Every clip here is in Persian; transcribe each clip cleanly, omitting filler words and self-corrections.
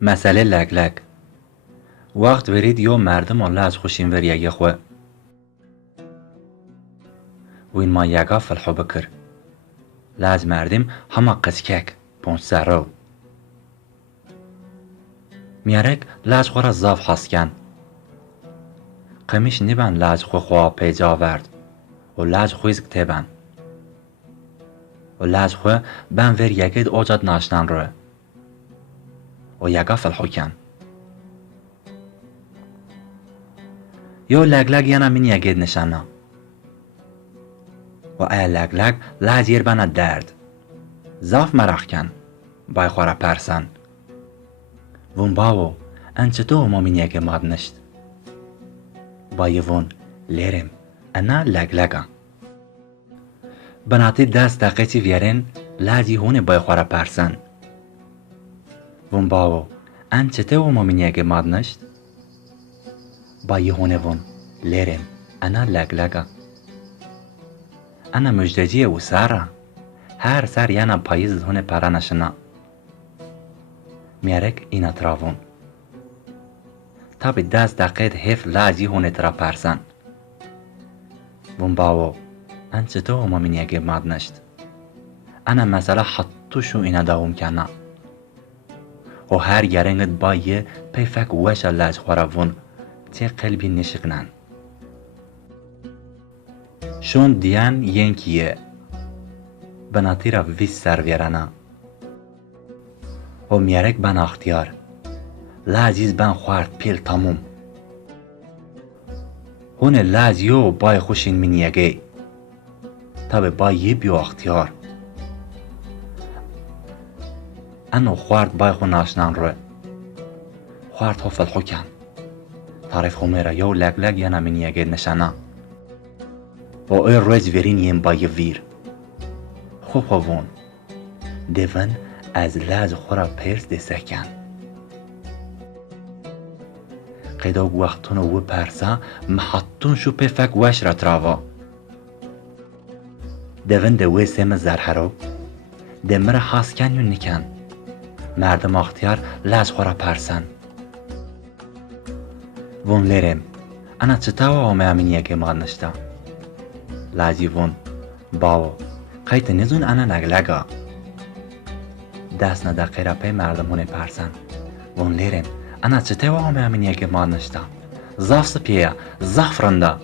مسئله لگ لگ. وقت ورید یو مردم الله از خوشین ور یگه خواه. وین ما یگا فلحو بکر. لاز مردم همه قسکک پونس سرو. میارک لاز خورا زاف حسکن. قمیش نیبن لاز خو خواه پیجا ورد. و لاز خویز کتبن. و لاز خو بن ور یگید اوجاد ناشنان روه. و یگا فلحو کن. یو لگ لگ یانا من یگید نشانا. و ای لگ لگ لاز یر بنا درد. زاف مراخ کن. بای خورا پرسن. وون باو انچه تو ما من یگه ماد نشت. بای وون لیرم انا لگ لگا. بناتی دست دقیقی ویرن لازی هونه بای خورا پرسن. وون باو انچه تو ما من یگه ماد نشت. بای هونه وون لیرم انا لگ لگا. انا مجدجی و سارا. هر سر یانا پاییز هونه پرانشنا. میارک اینا تراون. تا به دست دقیق هف لازی هونه ترا پرسن. وون باو انچه تو ما من یگه ماد نشت. انا مثلا حطو شو اینا داوم کنه. و هر گرنگت بایه پیفک وشا لاز خورا وون چه قلبی نشقنن. شون دیان ینکیه. بناتی را ویس سر ویرانه. و میارک بن اختیار. لازیز بن خوارد پیل تموم. هونه لازیو بای خوشین من یگه. تا بای بیو اختیار. انو خوارد بای خو ناشنان روه. خوارد هو فلحو کن. تعریف خو میره یو لگ لگ یانا من یگه نشانه. و ای روز ویرین یم بای ویر. خوب وون. دیون از لاز خورا پیرس دستکن. قیدا وقتون و پرسا محطون شو پیفک وش را تراوا. دیون دوی سیم زرهرو. دمر حاس کن یون نکن. مردم اختیار لاز خورا پرسن. وون لیرم. انا چطاوا و من یکی ماد نشتا. لازی وون. باو. قیت نزون انا لگ لگا. دست ندقی را پی مردمونه پرسن. وون لیرم. انا چطاوا و من یکی ماد نشتا. زاف سپیه. زاف رنده.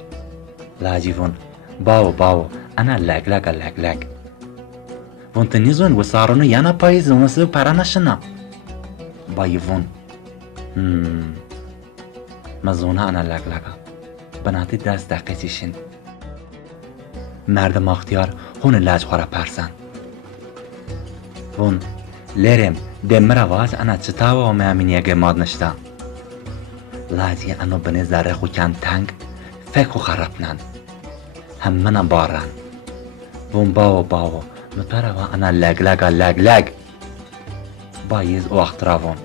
لازی وون. باو. انا لگ لگا لگ لگ. وون تنیزون و سارونو یانا پاییز و مسلو پرانشنا. بای وون. مزونه انا لگ لگا. بناتی دست دقیقی شن. مردم اختیار هون لاز خورا پرسن. وون لیرم دمر آواز انا چطاوا و من یگه ماد نشتا. لازی انو بنی زره خو کن تنگ فکو خرابنن. همنا بارن. وون باو مطروا انا لگ لگا لگ لگ. بایز او اختراوون.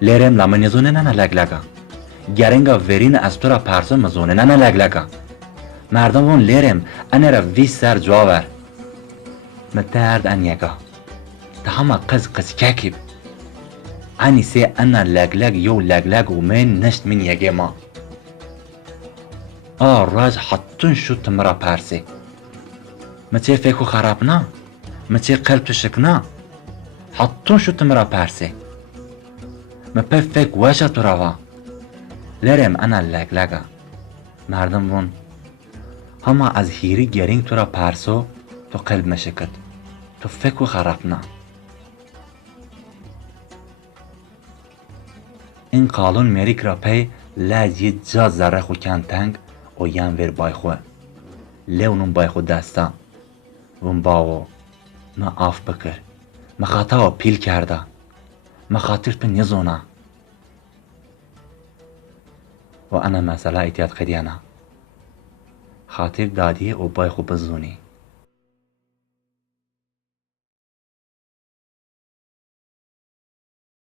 لیرم لما نزونه ننا لگ لگا. گرنگا ورین از تو را پرسو مزونه ننا لگ لگا. مردم وون لیرم انا را ویس سر جواور. مترد ان یگا. تهما قز ککیب. انی سی انا لگ لگ یو لگ لگ و من نشت من یگه ما. راز حتون شو تمرا پرسی. مچه فکو خراب نه. مچه قلب تشک نه. حتون شو تمرا پرسی. مپه فک وشا تو روا. لیرم انا لگ لگا. مردم وون. هما از هیری گرینگ تو را پرسو تو قلب مشکت. تو فکو خراب نه. این قالون میریک را پی لازی جا زره خو کن تنگ و یم ور بای خواه. لیونون بای خود دستا. وون باو. ما آف بکر. ما خطا و پیل کرده. ما خاطر پی نزونه. و انا مسئله ایتیاد قدیانه. خاطر دادی و بای خو بزونی.